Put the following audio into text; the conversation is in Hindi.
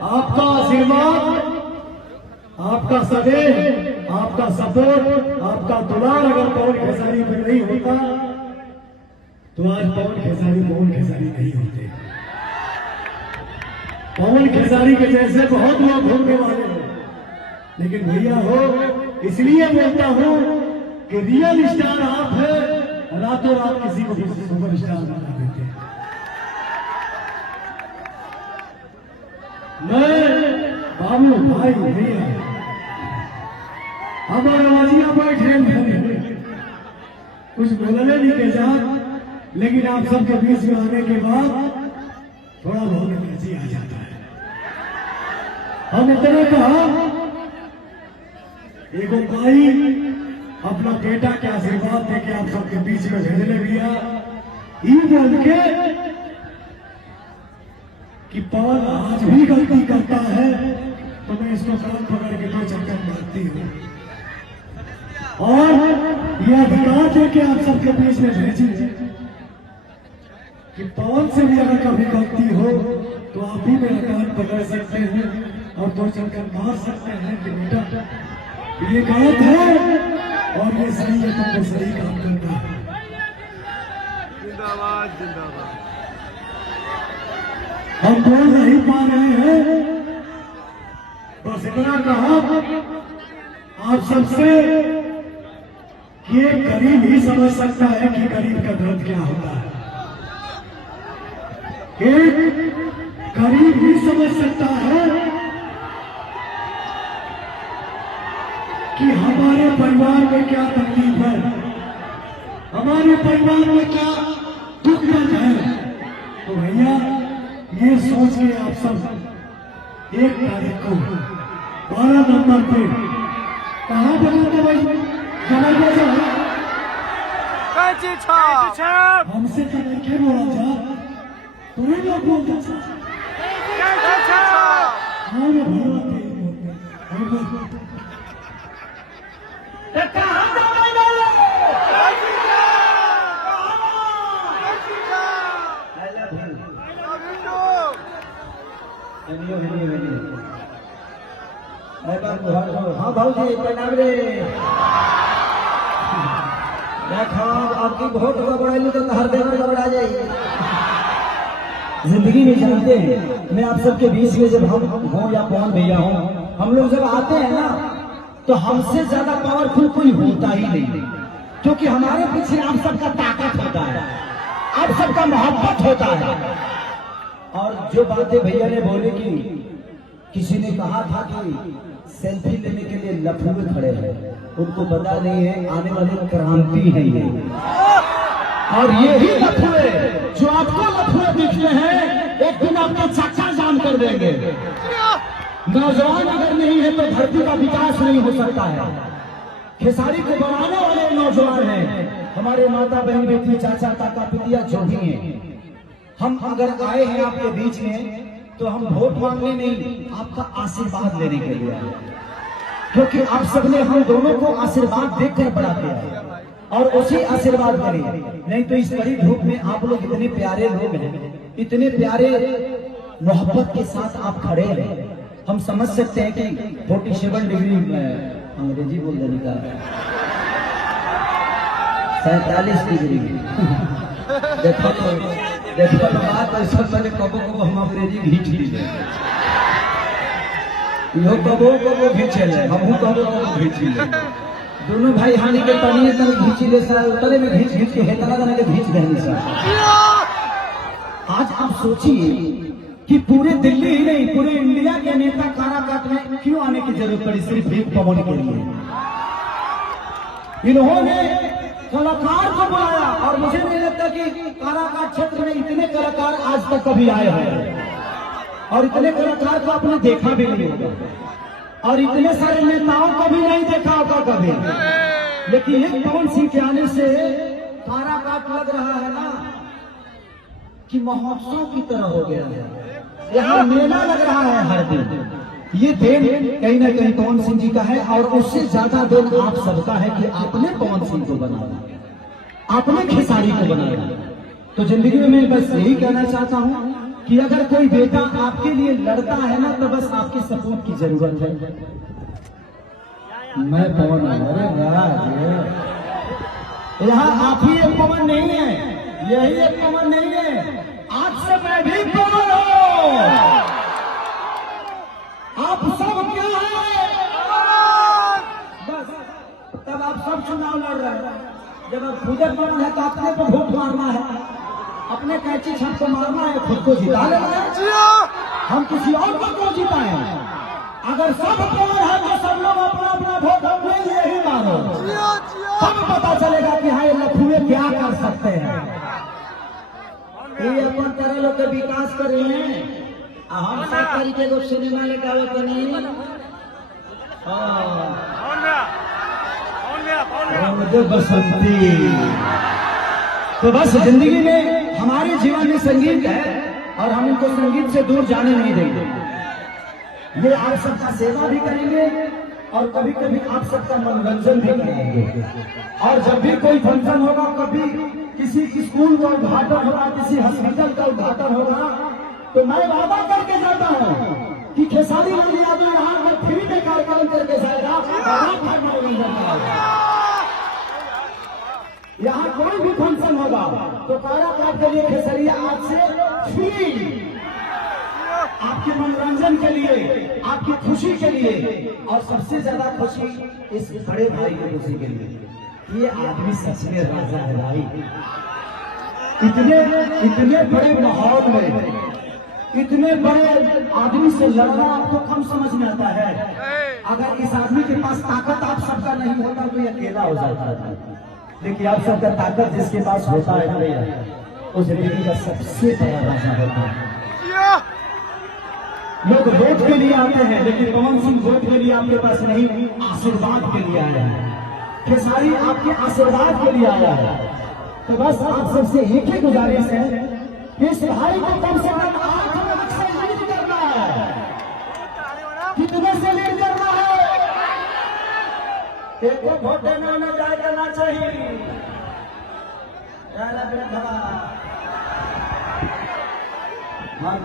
आपका आशीर्वाद, आपका सदैव, आपका सपोर्ट, आपका दुलार अगर पवन खेसारी पर नहीं होता तो आज पवन खेसारी नहीं होते। पवन खेसारी के जैसे बहुत लोग ढूंढने वाले हैं, लेकिन भैया हो, इसलिए बोलता हूं कि रियल स्टार आप है, रातों रात किसी को भी सुपर स्टार बना देते हैं। मैं बाबू भाई भैया हमारे मजिया बैठे कुछ बोलने नहीं के साथ, लेकिन आप सबके बीच में आने के बाद थोड़ा बहुत एनर्जी आ जाता है। हम इतने कहा एक भाई अपना बेटा के आशीर्वाद देके आप सबके बीच में भेजने भैया ये बोल के कि पवन आज भी गलती करता है तो मैं इसको कान पकड़ के 2 चक्कर मारती हूँ, और यह अधिकार देके आप सबके बीच में भेजी कि पवन से भी अगर कभी गलती हो तो आप भी मेरा कान पकड़ सकते हैं और 2 चक्कर मार सकते हैं कि बेटा ये गलत है और ये सही है, तुमको सही काम करना है। जिंदाबाद जिंदाबाद। हम बोल नहीं पा रहे हैं, बस इतना कहा आप सबसे कि एक गरीब ही समझ सकता है कि गरीब का दर्द क्या होता है। एक गरीब ही समझ सकता है कि हमारे परिवार में क्या तकलीफ है, हमारे परिवार में क्या दुख है। तो भैया ये सोच के आप सब 1 तारीख को 12 नंबर पे कहाँ बनाते भाई हमसे तो नहीं बोला जा, तुम्हें लोग बोलते हाँ ये हाँ भाजी प्रणाम रे। आपकी बहुत गड़बड़ाई तो हर देवर गड़बड़ा जाए। जिंदगी में जानते हैं, मैं आप सबके बीच में जब हम हों या पवन भैया हों, हम लोग जब आते हैं ना तो हमसे ज्यादा पावरफुल कोई होता ही नहीं, क्योंकि हमारे पीछे आप सबका ताकत होता है, आप सबका मोहब्बत होता है। और जो बातें भैया ने बोली कि किसी ने कहा था कि सेल्फी लेने के लिए लफुए खड़े हैं, उनको पता नहीं है आने वाली क्रांति है ये। और यही लफुए जो आपको लफुए दिखते हैं एक दिन आपको चाचा जान कर देंगे। नौजवान अगर नहीं है तो धरती का विकास नहीं हो सकता है। खेसारी को बनाने वाले नौजवान हैं, हमारे माता बहन बेटी चाचा काका पितिया जो भी हैं। हम अगर आए हैं आपके बीच में तो हम वोट मांगने नहीं, आपका आशीर्वाद लेने के लिए आए, क्योंकि आप सबने हम दोनों को आशीर्वाद देकर बड़ा किया और उसी आशीर्वाद करिए। नहीं तो इस कड़ी धूप में आप लोग इतने प्यारे लोग हैं, इतने प्यारे मोहब्बत के साथ आप खड़े हैं। हम समझ सकते हैं कि 47 डिग्री अंग्रेजी बोल देने का 47 डिग्री देखो बात ऐसा पहले कबो कबो हम अंग्रेजी घींच लीजिए, यो कबो कबो घींचे ले, हम कबो कबो घींच लीजिए। दोनों भाई हानि के तनिए तक घींची ले सर, उतरे में घींच घींच के हेतला देने के घींच देंगे सर। आज आप सोचिए कि पूरे दिल्ली ही नहीं पूरे इंडिया के नेता काराकाट में क्यों आने की जरूरत पड़ी सिर्फ एक पवन के लिए। इन्होंने कलाकार को बुलाया और मुझे नहीं लगता कि काराकाट क्षेत्र में इतने कलाकार आज तक कभी आए हैं, और इतने कलाकार को आपने देखा भी नहीं होगा और इतने सारे नेताओं को भी नहीं देखा होगा कभी। लेकिन एक पवन सिंह के आने से काराकाट लग रहा है ना कि महोत्सव की तरह हो गया है, यहाँ मेला लग रहा है हर दिन। ये देन कहीं ना कहीं पवन सिंह जी का है और उससे ज्यादा देन आप सबका है कि आपने पवन सिंह को बनाया, आपने खेसारी को बनाया। तो जिंदगी में मैं बस यही कहना चाहता हूँ कि अगर कोई बेटा आपके लिए लड़ता है ना तो बस आपके सपोर्ट की जरूरत है। मैं पवन हूं। अरे राज, यहाँ आप ही एक पवन नहीं है, यही एक पवन नहीं है, आज से मैं भी पवन हूं। आप सब क्या है? बस तब आप सब चुनाव लड़ रहे हैं। जब आप खुद पवन है तो अपने को वोट मारना है, अपने कैची छत को मारना है, खुद को जिता लेना है। हम किसी और को क्यों जिताएं? अगर सब पवन है तो सब लोग अपना अपना वोट अपने लिए ही मारो, तब पता चलेगा कि हाँ ये लखुए क्या कर सकते हैं। ये अपन तरह लोग के विकास कर रहे हैं, हम सब तरीके को सिनेमा लेकर आवे तो नहीं। बसंती तो बस जिंदगी में हमारे जीवन में संगीत है और हम इनको संगीत से दूर जाने नहीं देंगे। ये आप सबका सेवा भी करेंगे और कभी कभी आप सबका मनोरंजन भी करेंगे। और जब भी कोई फंक्शन होगा, कभी किसी स्कूल का उद्घाटन होगा, किसी हॉस्पिटल का उद्घाटन होगा, तो मैं वादा करके जाता हूँ कि खेसारी लाल यादव यहाँ पर फ्री में कार्यक्रम करके जाएगा और मनोरंजन कराएगा। यहाँ कोई भी फंक्शन होगा तो कार्यक्रम के लिए खेसरिया आज से फ्री, आपके मनोरंजन के लिए, आपकी खुशी के लिए, और सबसे ज्यादा खुशी इस बड़े भाई की खुशी के लिए। ये आदमी सच में राजा है भाई। इतने बड़े माहौल में इतने बड़े आदमी से लड़ना आपको कम समझ में आता है। अगर इस आदमी के पास ताकत आप सबका नहीं होता तो ये अकेला हो जाता है, लेकिन आप सबका ताकत जिसके पास होता है ना भैया, वो जिंदगी का सबसे बड़ा राजा होता है। लोग वोट के लिए आते हैं, लेकिन पवन सिंह वोट के लिए आपके पास नहीं, आशीर्वाद के लिए आया है। खेसारी आपके आशीर्वाद के लिए आया है। तो बस आप सबसे एक ही गुजारिश है कि इस भाई को कम से कम 8 लाख से लीड करना है। कितने से लीड करना है? एक वोट देना न जाए करना चाहिए। हाँ